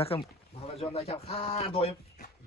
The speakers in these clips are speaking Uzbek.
Raqam Muhammadjon akam har doim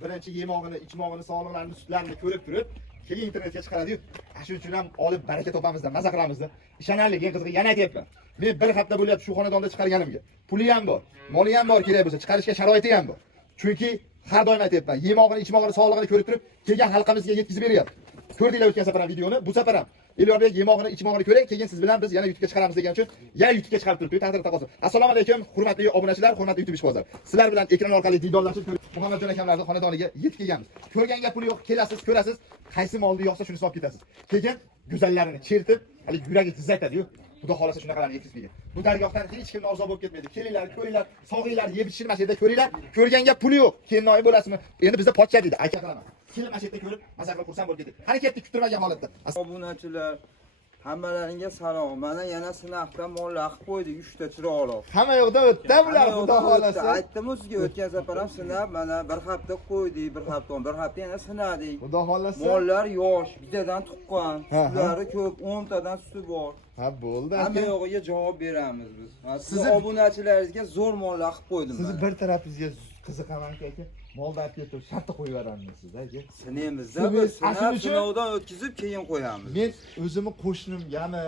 birinchi yemog'ini, ichmog'ini, sog'liqlarini, sutlarini ko'rib turib, keyin internetga chiqaradi-yu. Shuning uchun ham olib baraka topamizda, maza qilamizda. Ishonarli, eng qizig'i yana aytayapman. Men bir hafta bo'lyapti shu xonadonda chiqarganimga. Puli ham bor, moli ham bor, kerak bo'lsa chiqarishga sharoiti ham bor. Chunki har doim aytayapman, yemog'ini, ichmog'ini, sog'lig'ini ko'rib turib, kelgan xalqimizga yetkazib beryapti. Ko'rdinglar o'tgan safar ham videoni, bu safar ham Elyorbek yemog'ini, ichmog'ini ko'ring, keyin siz bilan biz yana YouTube'ga chiqaramiz degan uchun yana YouTube'ga chiqarib turibdi, taqdir taqozo. Assalomu alaykum, hurmatli obunachilar, hurmatli YouTube ishqibozlar. Sizlar bilan ekran orqali diydorlashib Muhammadjon akamlarning xonadoniga yetib kelganmiz. Ko'rganga puli yo'q, kelasiz, ko'rasiz, qaysi molni yoqsa shuni olib ketasiz. Keyin go'zallarini chertib, hali yuragi tizzaytadi-yu. Xudo xolasa shunaqalarni yetkazib kelgan. Bu dargohdan hech kim ozod bo'lib ketmaydi. Kelinglar, ko'ringlar, sog'inglar, yeb ichishni mana shu yerda ko'ringlar. Ko'rganga puli yo'q, keyin noy bo'lasizmi? Endi bizda pochcha deydi, aka qilaman. Keling mana shu yerda ko'rib, maza qilib xursand bo'lib ketdik. Harakatni kutilmagan holatda. Obunachilar, hammalaringga salom. Mana yana sinaqdan mollar qilib qo'ydik 3 ta chiroqli. Hamma yoqda o'tdi bular, xudo xolasa. Aytdim sizga o'tgan safar ham sinab, mana bir hafta qo'ydik, bir hafta yana sinadik. Xudo xolasa. Mollar yosh, bittadan tuqqan, sutlari ko'p, 10 tadan suti bor. Ha, bo'ldi. Hamma yog'iga javob beramiz biz. Sizning obunachilaringizga zo'r mollar qilib qo'ydim. Sizni bir tarafingizga qiziqaman aka. Molda olib ketib, shartda qo'yib yuboramiz siz, aka. Sinamizda biz sinovdan o'tkazib keyin qo'yamiz. Men o'zimni qo'shnimgami,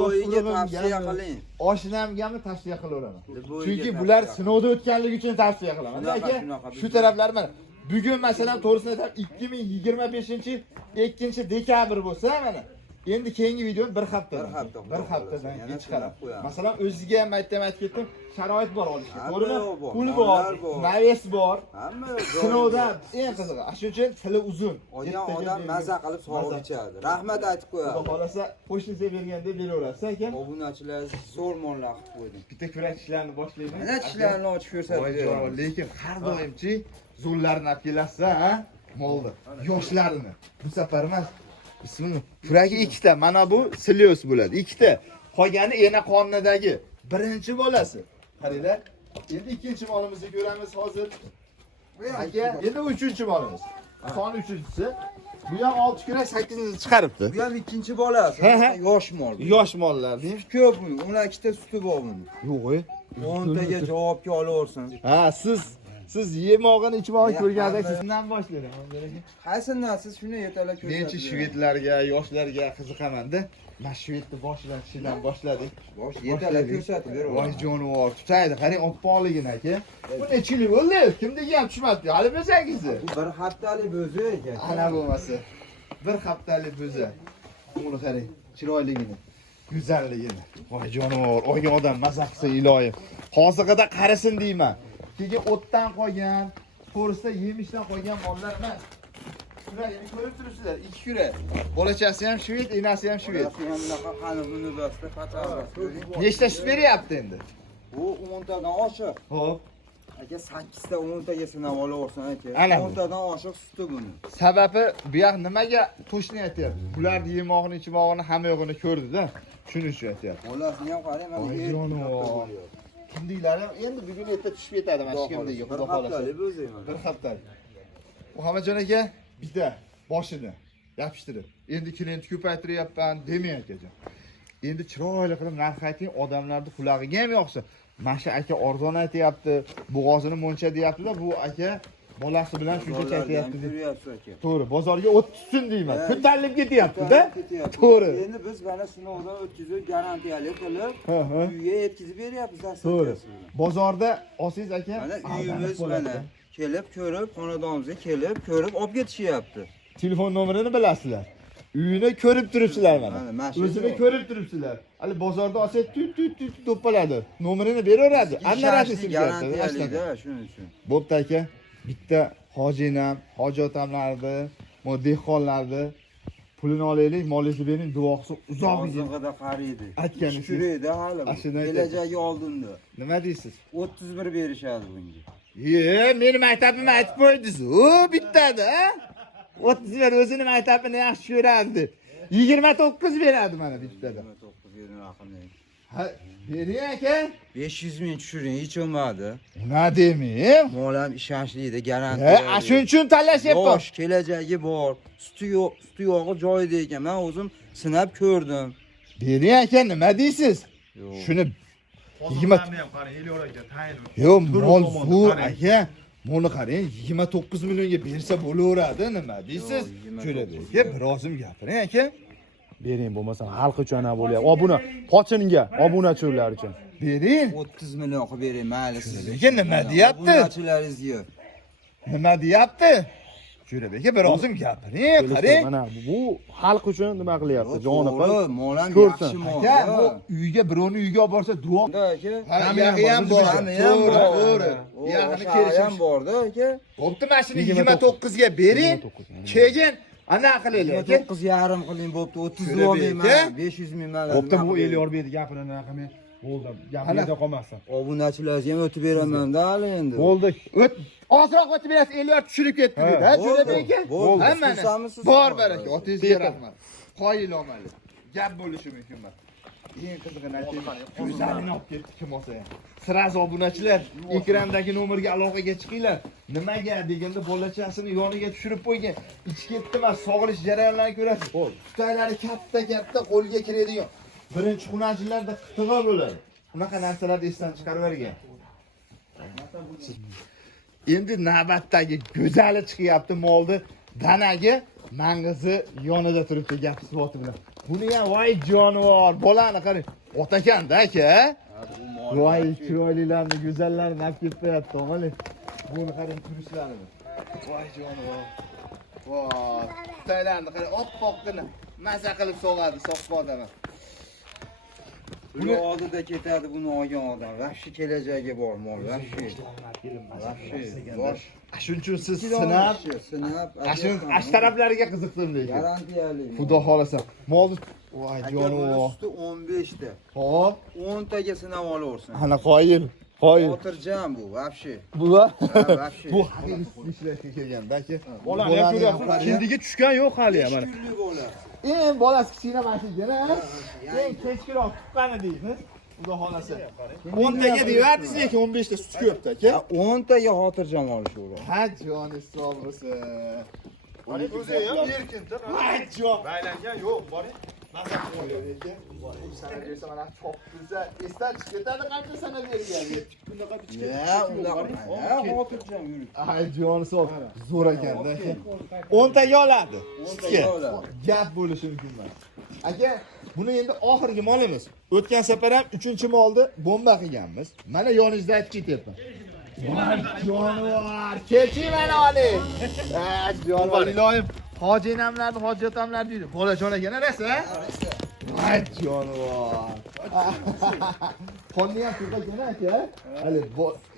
bo'yiga tavsiya qiling. Oshnamgami tavsiya qilaveraman. Chunki bular sinovda o'tganligi uchun tavsiya qilaman. Aka, shu taraflar mana. Bugun masalan to'g'risini aytsam 2025-2 dekabr bo'lsa mana. Endi keyingi videoni bir haftadan keyin chiqaramiz. Masalan, o'ziga ham aytib ketdim, sharoit bor olishga. To'g'rimi? Pul bor, naves bor. Hamma sinovda eng qizig'i, shuning uchun tili uzun. Olgan odam maza qilib sog'ib ichadi. Rahmat aytib qo'yadi. Xudo xolasa, qo'shniga berganda beraverasiz aka. Obunachilaringiz zo'r mollar qilib qo'ydim. Bitta kurak ishlarni boshlayman. Mana ishlarni ochib ko'rsatib beraman. Lekin har doimchi zo'rlarni olib kelasiz, ha? Molni, yoshlarini. Bu safar emas. Bismillah. Kuragi ikkita, mana bu Silios bo'ladi. Ikkita. Qolgani ena qonidagi birinchi bolasi. Qaranglar. Endi ikkinchi molimizni ko'ramiz hozir. Aka, endi uchinchi molimiz. Son uchinchisi. Bu ham 6 kurak 8-ni chiqaribdi. Bu ham ikkinchi bolasi. Yosh mol. Yosh mollar. Ko'p bu. 12 ta suti bor buni. Yo'q-ku. 10 taga javobga olaversin. Ha, siz yemog'ini, ichmog'ini ko'rganda sizdan boshlayman. Qaysidan siz shuni yetalab ko'rsatib. Men shvedlarga, yoshlarga qiziqaman-da. Mana shvedni boshlanishdan boshladik. Yetalab ko'rsatib beraman. Voy jonivor, tutaydi. Qarang, oppoqligini aka. Bu nechilik bo'ldi? Kimga ham tushmadi? Hali bilsangizni. Bu bir haftalik bo'zi ekan. Ana bo'lmasa. Bir haftalik bo'zi. Buni qarang, chiroyligini, go'zalligini. Voy jonivor, olgan odam maza qilsa iloyim. Hozirda qarasin deyman. Keyin o'tdan qolgan, to'g'risida yemishdan qolgan mollar emas. Shurani ko'rib turibsizlar, 2 kurak. Bolachasi ham shved, enasi ham shved. Bunaqa qani bunibasda qachon. Nechta sut beryapti endi? Bu 10 tadan oshiq. Xo'p. Aka 8 ta 10 taga sinab olaversin aka. 10 tadan oshiq suti buni. Sababi bu yoq nimaga to'shni aytyapti? Bularni yemog'ini, ichmog'ini hamma yo'g'ini ko'rdi-da. Shuning uchun aytyapti. Bolasini ham qarang, mana Kimdiklari endi bugun erta tushib ketadi mana shu kimdagi, xudo xolasa. Bir haftalik. Muhammadjon aka bitta boshini yopishtirib, endi klient ko'paytiryapman demang akajon. Endi chiroyli qilib narx ayting, odamlarning qulog'iga ham yoqsa. Mana shu aka arzon aytayapti, bo'g'ozini mo'ncha deyapti-da, bu aka bolasi bilan shuncha aytayapti deb. To'g'ri, bozorga o't tushsin deyman. Ko'tarilib ketyapti-da. To'g'ri. Endi biz mana sinovdan o'tkazib, garantiyali qilib, uyga yetkazib beryapmiz To'g'ri. Bozorda olsangiz aka, mana uyimiz mana kelib ko'rib, xonadonimizga kelib ko'rib olib ketishyapti. Telefon nomerini bilasizlar. Uyini ko'rib turibsizlar mana. O'zini ko'rib turibsizlar. Hali bozorda olsangiz tut to'paladi. Nomerini beraveradi. Annarasi garantiyalida shuning uchun. Bo'pti aka. Bitta hojinam, hojotamlarni, dehqonlarni pulini olaylik, molingizni bering, duo qilsin, uzoq yilda qariydi. Aytganingiz. Shurayda hali. Kelajagi oldinda. Nima deysiz? 31 berishadi bunga. Meni maktabimni aytib qo'ydingiz. O, bittada, ha? 31 o'zini maktabini yaxshi ko'radi. 29 beradi mana bittada. 29 beradi raqamni. Ha, bering aka. 500 ming tushiring, hech bo'lmadi. Nima deyman? Mol ham ishonchli, garantiya. Shuning uchun tanlashyapman. Yosh, kelajagi bor. Suti yog'i joyida ekan. Men o'zim sinab ko'rdim. Bering aka, nima deysiz? Shuni Hozirlarni ham qarang, Elyor aka tayinli. Yo, Bir mol tomonda bu qarang. aka. Buni qarang, 29 millionga bersa bo'laveradi, nima deysiz? Jo'rabek, bir ozim gapiring aka. Bering bo'lmasa xalq uchun ham bo'lyapti. Obuna, pochinga, obunachilar uchun. Bering. 30 million qilib bering, mayli siz. Lekin nima deyapti? Obunachilaringizga. Nima deyapti? Jo'rabek, bir ozim gapiring, qarang. Mana bu xalq uchun nima qilyapti? Joni qil. Mol ham Ko'rsin. yaxshi mol. Aka, bu uyga birovni uyga olib borsa duo. aka. Hamma ham bor. To'g'ri. Yaqini ham kelishim. borda aka. Bo'pti, mana shuni 29 ga bering. Keyin ana qilaylik aka. 9,5 qiling bo'pti. 30 Jo'rabek olmayman. aka. 500 ming mana. Bo'pti, bu Elyor berdi gapini naqami. Bo'ldi. Gapingizda qolmasin. Obunachilarga ham o'tib beraman-da hali endi. Bo'ldi. Ozroq o'tib berasiz, Elyor tushirib ketdi dedi. Ha, Jo'rabek aka. Bo'ldi. Hammani. Bor baraka, otangizga rahmat. Qoyil omali. Gap bo'lishi mumkin emas. Eng qizig'ini aytaymi? Go'zalini olib ketdi kim olsa ham. Sirazi obunachilar ekrandagi nomerga aloqaga chiqinglar. Nimaga deganda bolachasini yoniga tushirib qo'ygan. Ichi ketdi emas, sog'lish jarayonlarini ko'rasiz. Tutaylari katta qo'lga kiradigan. Birinchi xunachilarda qitig'a bo'ladi. Unaqa narsalarni esdan chiqarib bergan. Endi navbatdagi go'zali chiqyapti molni. Danagi mangizi yonida turibdi gap sifati bilan. Buni ham voy jonivor, bolani qarang. Otakan-da aka. Voy chiroylilarni, go'zallarni olib ketayapti, omali. Buni qarang turishlarini. Voy jonivor. Voy, Taylarni qarang, oppoqqina maza qilib sog'adi, soqqa odam. Buni oldida ketadi buni olgan odam. Vahshi kelajagi bor mol, vahshi. Bosh. Shuning uchun siz sinab, ash taraflariga qiziqdim lekin. Garantiyali. Xudo xolasa. Molni voy jonivor. 15 ta. Hop, 10 taga sinab olaversin. ana qoyil. Xotirjam bu, vahshi. Bu Vahshi. bu haqiqiy ishlashga kelgan, balki. Bolani ham ko'ryapsiz. Kindiga tushgan yo'q hali ham mana. Kunlik bola. Eng bolasi kichkina mashina, eng kechkiroq tuqqani deymiz. Xudo xolasa. 10 taga deyapsiz lekin 15 ta sut ko'pda, aka. 10 taga xotirjam olishaveradi. Ha, joni sog' bo'lsin. Qani o'zi ham erkindir. Ha, jon. Baylangan yo'q, boring. Mazza qo'yaylik. Sana bersa mana çok güzel. Esdan chiqib ketadi qancha sana bergan. Bunaqa bichga. Ya, unaqa. Ya, xotirjam yurib. Ay joni sog'. Zo'r ekanda. 10 taga oladi. 10 taga oladi. Gap bo'lishi mumkin emas. Aka, buni endi oxirgi molimiz. O'tgan safar ham 3-molni bomba qilganmiz. Mana yoningizda aytib ketyapman. Voy jonivor, kelchi mana oling. Ha, jonivor iloyim. Hoji enamlarni, hoji otamlar deydi. Bolajon aka narasi, ha? Voy jonivor. Qonni ham turgan aka. Hali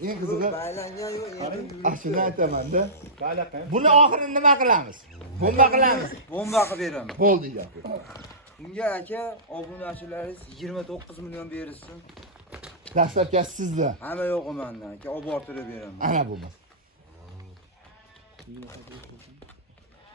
eng qizig'i Baylangan yo'q, endi shuni aytaman-da. Baylaqa. Buni oxirini nima qilamiz? Bomba qilamiz. bomba qilib beraman. Bo'ldi gap. Unga aka obunachilaringiz 29 million berilsin. Dastlabkasi sizda. Hamma yo'q mendan aka, olib bortirib beraman. Ana bo'lmas.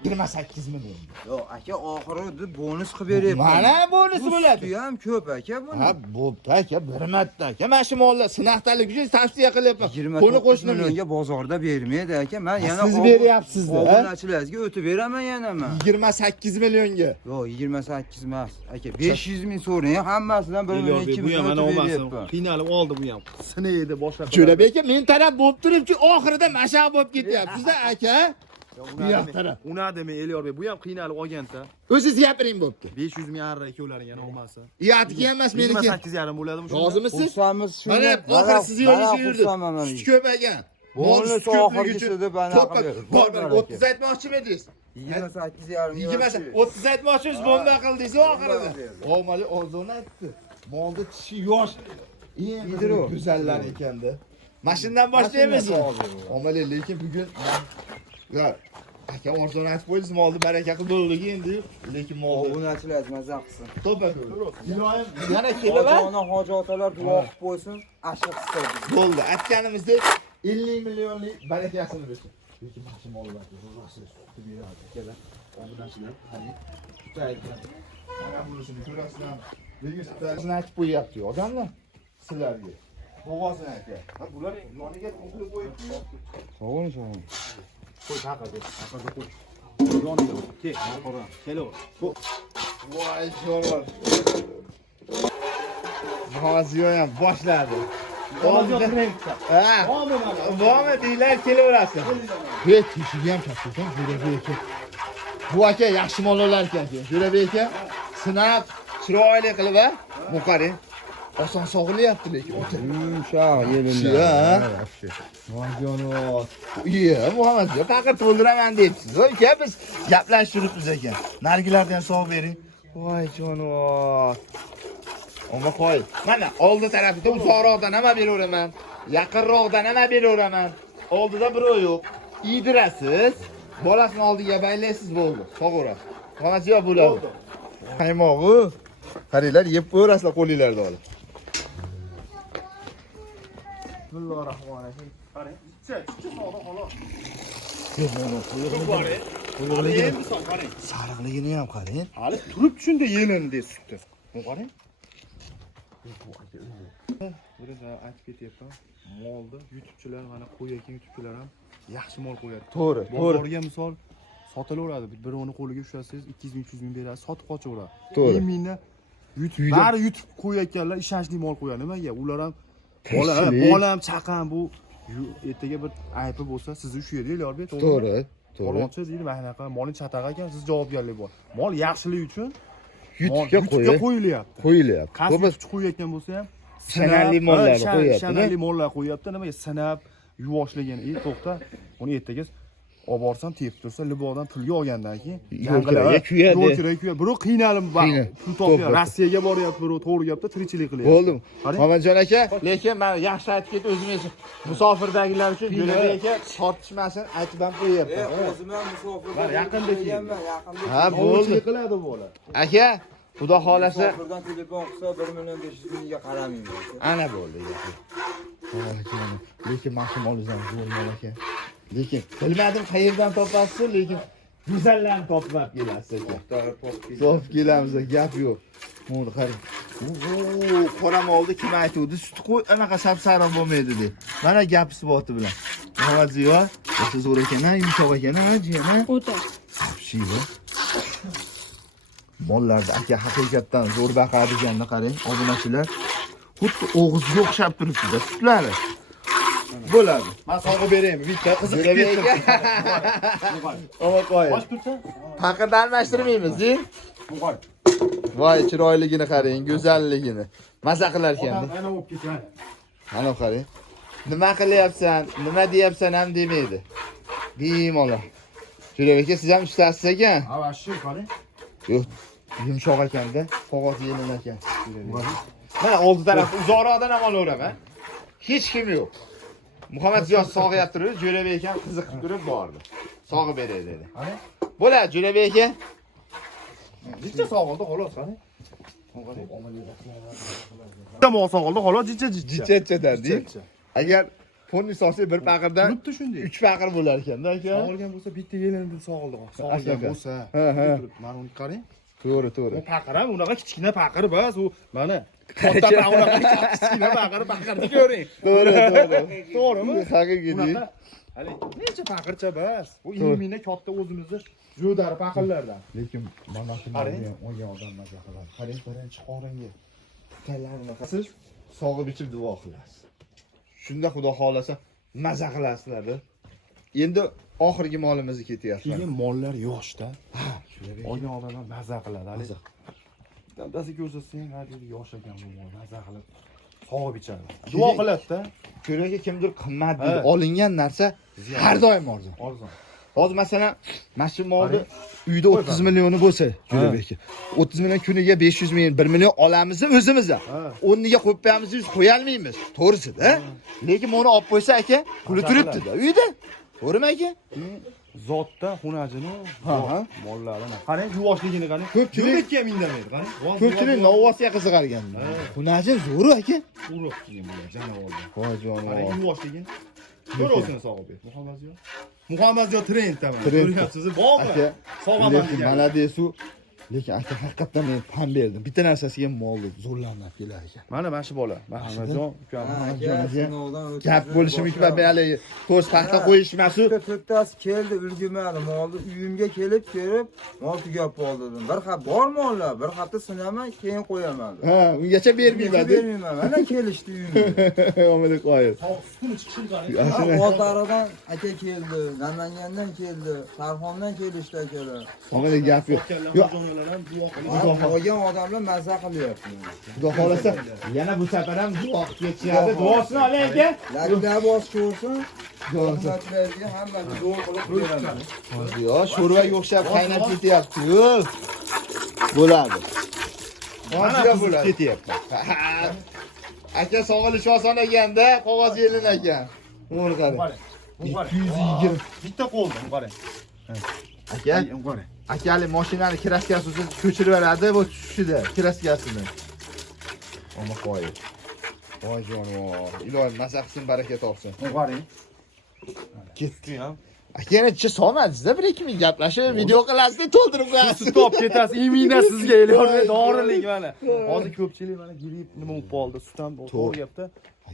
28 million. Yo'q aka, oxirida bonus qilib beryapman. Mana bonus bo'ladi. Bu ham ko'p aka buni. Ha, bo'pti aka, bir marta aka. Mana shu mollar sinaqtalik uchun tavsiya qilyapman. Qo'ni 29 qo'shnim millionga bozorda bermaydi aka. Men yana siz beryapsiz-da. obunachilaringizga o'tib beraman yana men. 28 millionga. Yo'q, 28 emas. Aka, 500 ming so'rang, hammasidan 1 million 2 Bu ham million mana o'tib olmasin. beryapman. Qiynalib oldi bu ham. Sinaydi boshqa. Jo'rabek aka, men taraf bo'lib turibchi, oxirida mashaq bo'lib ketyapsiz-da aka. Unadi men Elyorbek, bu ham qiynalib olganda. O'zingiz gapiring bo'pti. 500 ming arra ikkovlaring yana olmasa. Iyatiki emas meniki. 28,5 bo'ladimi shunda? Rozimisiz? Xursandmiz shunga. Mana oxiri siz yo'lingizga yurdi. Sut ko'paygan. Bonus oxirgisida bana qilib. Bor, 30 aytmoqchimi edingiz? 28,5 30 aytmoqchimiz, bomba qildingiz oxirida. Omali ozon aytdi. Molda tishi yosh. Eng go'zallar ekanda. Mashinadan boshlaymiz. Omali lekin bugun yo'q. Aka ozon aytib qo'ydingiz, molni baraka qilib bo'ldi endi. Lekin molni obunachilar maza qilsin. to'pa. Iloyim yana kelaman. Ona hoji otalar duo qilib qo'ysin, ashir hisobi. Bo'ldi. Aytganimizdek 50 millionlik barakasini bersin. Lekin mana shu mollar ro'zasi tutib beradi akalar. Obunachilar, qani tutaydi. Mana bunisini ko'rasizlar. Lekin tutayni aytib qo'yapti odamlar sizlarga. Bo'g'ozini aka. Ha bular yoniga qo'yib qo'yibdi. Sog'in, sog'in. Qo'y taqaga, taqaga qo'y. Yoniga kel, qora. Kelaver. Voy jonivor. Muhammad Ziyo ham boshladi. Muhammad trendda. Ha. Bormi deylar kelaverasiz. Hech teshigi ham katta ekan, Jo'rabek aka. Bu aka yaxshi mol olar ekan. Jo'rabek aka sinab, chiroyli qilib va bu qarang. Oson sog'ilyapti lekin. Yumshoq yelimda. Voy Iya, Muhammad Ziyo faqat to'ldiraman debsiz. Aka biz gaplashib turibmiz ekan. Nargilardan ham sog' bering. Voy jonivor. Oma qo'y. Mana oldi tarafida uzoqroqdan nima beraveraman. Yaqinroqdan nima beraveraman. Oldida birov yo'q. Idirasiz. Bolasini oldiga baylaysiz bo'ldi. Sog'orasiz. Muhammad Ziyo bo'ladi. Qaymog'i. Qaranglar, yeb qo'yasizlar qo'lingizda olib. Bismillahirrohmanirrohim. Qarang, chiqchi sog'da xolos. Sariqligini ham qarang. Hali turib shunda yelindi sutdi. Bu qarang. Biraz aytib ketyapman. Molda YouTube'chilar, mana qo'yayotgan YouTube'chilar ham yaxshi mol qo'yadi. To'g'ri, Bozorga misol sotilaveradi. Birovini qo'liga ushlasangiz 200-300 ming berasiz, sotib qochaveradi. To'g'ri. Mingni YouTube, bari YouTube qo'yayotganlar ishonchli mol qo'yadi. Nimaga? Ular ham bolam, chaqam bu ertaga bir aybi bo'lsa, sizni shu yerda Elyorbek, To'g'ri. Qo'rg'onchi deydi, mana shunaqa molni chataqa ekan, siz javobgarlik bor. Mol yaxshilik uchun YouTube'ga qo'yilyapti. Qo'yilyapti. Qancha kuch qo'yayotgan bo'lsa ham Sanali mollarni qo'yapti. Sanali mollar qo'yapti. Nimaga sinab, yuvoshligini, to'xta, uni ertaga olib borsam tepib tursa, libodan pulga olgandan keyin yo'lkiraga kuyadi. Birov qiynalib pul topyapti. Rossiyaga boryapti, birov to'g'ri tirikchilik qilyapti. Bo'ldim. Muhammadjon aka, lekin men yaxshi aytib ketdim o'zimiz musofirdagilar uchun Jo'rabek aka tortishmasin aytib ham qo'yapman. O'zim ham musofirda Bar yaqinda kelganman, yaqinda. Ha, bo'ldi. qiladi bola. Aka, Xudo xolasa Musofirdan telefon qilsa 1.5 millionga qaramayman. ana bo'ldi. Lekin mashina olizam zo'r mol ekan. Lekin bilmadim qayerdan topasiz, lekin go'zallarni topib kelasiz aka. Topib kelamiz, gap yo'q. Buni qarang. Qora molni kim aytuvdi? Sut qo'y, anaqa sapsariq bo'lmaydi deb. Mana gap isboti bilan. Muhammad Ziyo, siz zo'r ekan-a, yumshoq ekan-a, jiyana. O'ta. Shiyda. Mollarda aka haqiqatdan zo'r baqadiganini qarang, obunachilar. Xuddi o'g'izga o'xshab turibdi-da, sutlari. Bo'ladi. Men sog'ib beraymi? Bitta qiziqib ketdim. Oma qo'y. Bosh tursa? Paqirni almashtirmaymiz-ku. Qo'y. Voy, chiroyligini qarang, go'zalligini. Maza qilar ekan. Ana olib ketgan. Ana qarang. Nima qilyapsan, nima deyapsan ham demaydi. Bemalol. Jo'rabek aka, siz ham ustasiz ekan. Ha, shu qarang. Yo'q, yumshoq ekanda, qog'oz yelin ekan. Mana oldi tarafda uzoqroqdan ham olaveraman. Hech kim yo'q. Muhammad Ziyo sog'yapti, Jo'rabek aka qiziqib turib bordi. Sog'ib beray dedi. Bo'ladi, Jo'rabek aka. Jicha sog'ildi, xolos qarang. Tamom sog'ildi, xolos Jicha-jicha deydi. Agar fonni solsa bir paqirdan turibdi shunday. 3 paqir bo'lar ekanda aka. Sog'ilgan bo'lsa bitta yelini sog'ildi. Sog'ilgan bo'lsa. Mana uni qarang. To'g'ri. Bu paqir ham unaqa kichkina paqir bas, u mana katta unaqa kichkina paqirni ko'ring. To'g'ri. To'g'rimi? Haqiqiy. Unaqa hali necha paqircha bas. Bu 20 mingdan katta o'zimizni jo'dar paqirlardan. Lekin mana shunday olgan odam maza qiladi. Qarang, chiqoringa. Taylarni siz sog'ib ichib duo qilasiz. Shunda Xudo xolasa maza qilasizlar-da. Endi oxirgi molimizni ketyapti. Keyin mollar yoshda. Olgan odamlar maza qiladi, hali. Dadasi ko'rsatsang, hali yosh ekan bu mol, maza qilib sog'ib ichadi. Duo qiladi-da. Ko'raga kimdir qimmat deydi. Olingan narsa har doim arzon. Hozir masalan, mana shu molni uyda 30 millioni bo'lsa, Jo'rabek aka. 30 million kuniga 500 ming, 1 million olamiz o'zimiz. O'rniga qo'yib qo'yamiz, qo'ya olmaymiz. To'g'risi-da. Lekin buni olib qo'ysa aka, puli turibdi-da uyda. To'g'rimi aka? Zotda xunajini, Ha. mollarini. Qarang, yuvoshligini qarang. Ko'pchilik ham indamaydi, qarang. Ko'pchilik novvosiga qiziqar ekan. Xunaji zo'r aka. Urib keyin bular janavorlar. Voy jonivor. Qarang, yuvoshligini. Ko'rasizmi sog'ib? Muhammad Ziyo trendda mana. Trend. Ko'ryapsiz, bog'i. Aka, Sog'aman lekin degan. malades u Lekin aka haqiqatdan men pam berdim. Bitta narsasiga molni zo'rlanib kelar ekan. Mana shu bola. Mahamajon ukam. Gap bo'lishi mumkin va haligi to's paxta qo'yishmasu. To'rttasi keldi, ulgurmadi. Molni uyimga kelib ko'rib, mol tugab qoldi dedim. Bir hafta bor mollar, bir hafta sinaman, keyin qo'yaman. Ha, ungacha bermayman. Bermayman. Mana kelishdi uyimga. Omad qo'yib. Oltaridan aka keldi, Namangandan keldi, Farxondan kelishdi akalar. Omad gap yo'q. Yo'q. Olgan odamlar mazza qilyapti. Xudo xolasa yana bu safar ham duo qilib ketishadi. Duosini oling aka. Lakda bos ko'rsin. Duosi. Rahmatlarga hammani duo qilib beramiz. Yo, sho'rvaga o'xshab qaynab ketyapti. Yo'q. Bo'ladi. Mana bo'ladi. Ketyapti. Aka sog'ilish oson ekanda, qog'oz yelin ekan. To'g'ri qara. 220. Bitta qo'ldi, qarang. Aka, akali mashinani kraskasini ko'chirib beradi, bu tushishida kraskasini. Ona qo'yib. Voy jonivor, ilohim maza qilsin, baraka topsin. Qarang. Ketdi ham. Aka yana chicha solmadingiz-da, 1-2 ming gaplashib, video qilasizda to'ldirib qo'yasiz. Siz top ketasiz, imina sizga e'lon dorilik mana. Hozir ko'pchilik mana gripp nima bo'lib qoldi, sut ham to'g'riyapti.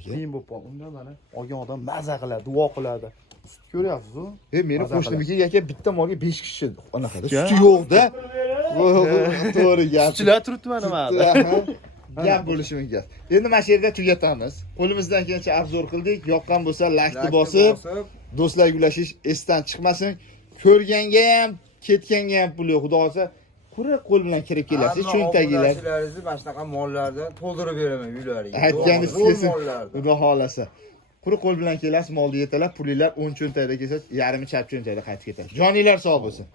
Qiyin bo'lib qoldi. Unda mana olgan odam maza qiladi, duo qiladi. Sut ko'ryapsiz-ku? Meni qo'shnimga aka bitta molga 5 kishi anaqada suti yo'q-da. To'g'ri gap. Sutchilar turibdi mana mana. Gap bo'lishi mumkin. Endi mana shu yerda tugatamiz. Qo'limizdan kelgancha obzor qildik. Yoqqan bo'lsa laykni bosib, do'stlarga ulashish esdan chiqmasin. Ko'rganga ham, ketganga ham pul yo'q. Xudo xolasa, quruq qo'l bilan kirib kelasiz, cho'ntagilar. Cho'ntagilaringizni mana shunaqa mollardan to'ldirib beraman uylariga. Aytganingiz kelsin. Xudo xolasa. Quruq qo'l bilan kelasiz, molni yetalab, pulinglar 10 cho'ntagida kelsa, yarmi chap cho'ntagida qaytib ketadi. Joninglar sog' bo'lsin.